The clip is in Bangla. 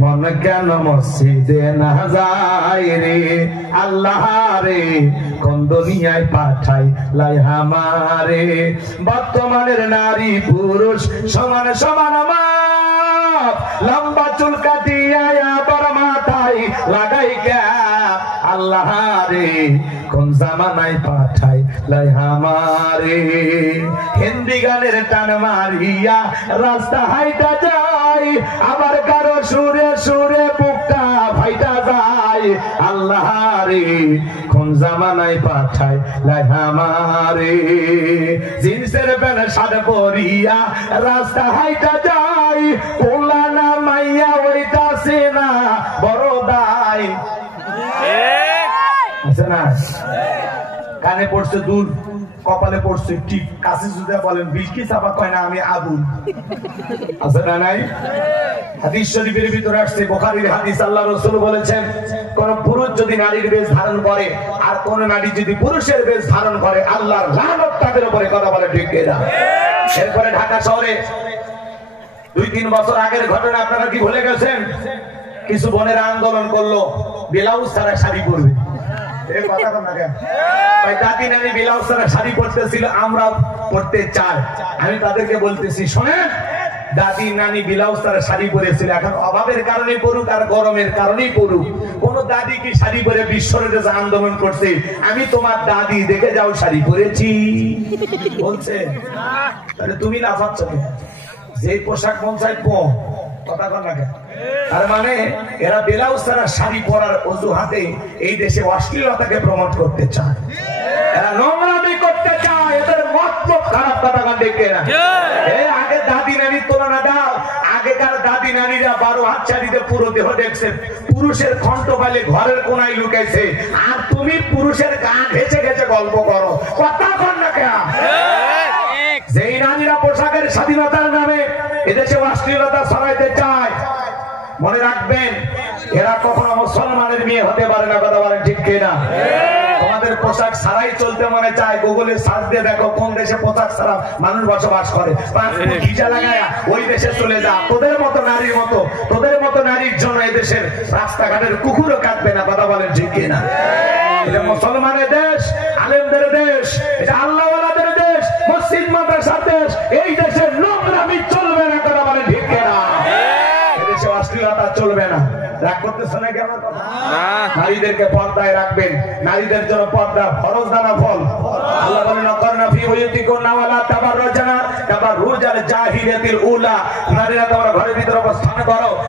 মন কেন মসজিদে না যায় রে আল্লাহ রে, কোন দুনিয়ায় পাঠাই লাই আমারে। বর্তমানের নারী পুরুষ সমান সমান মাপ, লম্বা চুল কাটিয়া আবার মাথায় লাগাই ক্যাপ। আল্লাহ রে, কোন জামানায় পাঠাই লাই আমারে। হিন্দি গানের টান মারিয়া রাস্তা হাইটা যায়, আবার কারো সুরে সুরে বুকটা ফাইটা যায়। আল্লাহ রে, কোন জামানায় পাঠাই লাই আমারে। জিন্সের প্যান্ট শার্ট পরিয়া রাস্তা হাইটা যায়, পোলা না মাইয়া ওইটাছে না বড় দায়। আছে না? কানে পড়ছে দূর, কপালে পড়ছে ঠিক, কাছে যদি বলেন বিলকি চাপা কয় না আমি আবুল। আছে না নাই? হাদিস শরীফের ভিতরে আসছে, বুখারীর হাদিস, আল্লাহ রাসূল বলেছেন কোন পুরুষ যদি নারীর বেশ ধারণ করে আর কোন নারী যদি পুরুষের বেশ ধারণ করে, আল্লাহর লানত তাদের উপরে। কথা বলে ঠিক কিনা? এরপরে ঢাকা শহরে 2-3 বছর আগের ঘটনা আপনারা কি ভুলে গেছেন? কিছু বোনেরা আন্দোলন করলো ব্লাউজ ছাড়া শাড়ি পরবে। দাদি নানি ব্লাউজ ছাড়া শাড়ি পরতেছিল, আমরা পরতে চাই। আমি তাদেরকে বলতেছি, শোনেন, দাদি নানি ব্লাউজ ছাড়া শাড়ি পরেছিল, এখন অভাবের কারণে পড়ুক আর গরমের কারণেই পড়ুক। কোন দাদি কি শাড়ি পরে বিশ্বরোধে আন্দোলন করছে? আমি তোমার দাদি, দেখে যাও শাড়ি পরেছি বলছে। তাহলে তুমি না পাচ্ছ যে পোশাক মন চাই কম, কথা কর না কেন? তার মানে এরা ব্লাউজ ছাড়া শাড়ি পরার অজুহাতে এই দেশে অশ্লীলতাকে প্রমোট করতে চায়, এরা নোংরামি করতে চায়, এদের মতলব খারাপ। কথা কন ঠিক কিনা? এই আগে দাদি নানির তুলনা দাও। আগেকার দাদি নানিরা 12 হাত শাড়িতে পুরো দেহ দেখছে, পুরুষের কণ্ঠ পাইলে ঘরের কোনায় লুকাইছে, আর তুমি পুরুষের গা ঘেঁচে ঘেঁচে গল্প করো। কথা কন না কেন? যেই নারীরা পোশাকের স্বাধীনতার নামে এদেশে অশ্লীলতা ছড়াইতে চায়, মনে রাখবেন এরা কখনো মুসলমানের মেয়ে হতে পারে না। কথা বলেন ঠিক কিনা? তোমাদের পোশাক ছাড়াই চলতে মনে চায়, গুগলে সার্চ দিয়ে দেখো কোন দেশে পোশাক ছাড়া মানুষ বসবাস করে, ভিসা লাগায়া ওই দেশে চলে যা। তোদের মতো নারীর মতো, তোদের মতো নারীর জন্য এই দেশের রাস্তাঘাটের কুকুরও কাটবে না। কথা বলেন ঠিক কিনা? এটা মুসলমানের দেশ, আলেমদের দেশ, এটা আল্লাহওয়ালাদের দেশ, মসজিদ মাদ্রাসার দেশ। এই দেশের নোংরামি চলবে না। কথা বলেন ঠিক কিনা? এদেশে অশ্লীলতা চলবে না। রাগ করতেছ নাকি আমার কথা? নারীদেরকে পর্দায় রাখবেন। নারীদের জন্য পর্দা ফরজ না ফল? আল্লাহ বলেন, অকরনা ফি বুয়ুতিকুন্না ওয়ালা তাবাররাজনা তাবাররুজাল জাহিলিয়াতিল উলা। নারীরা তোমরা ঘরের ভিতরে অবস্থান করো।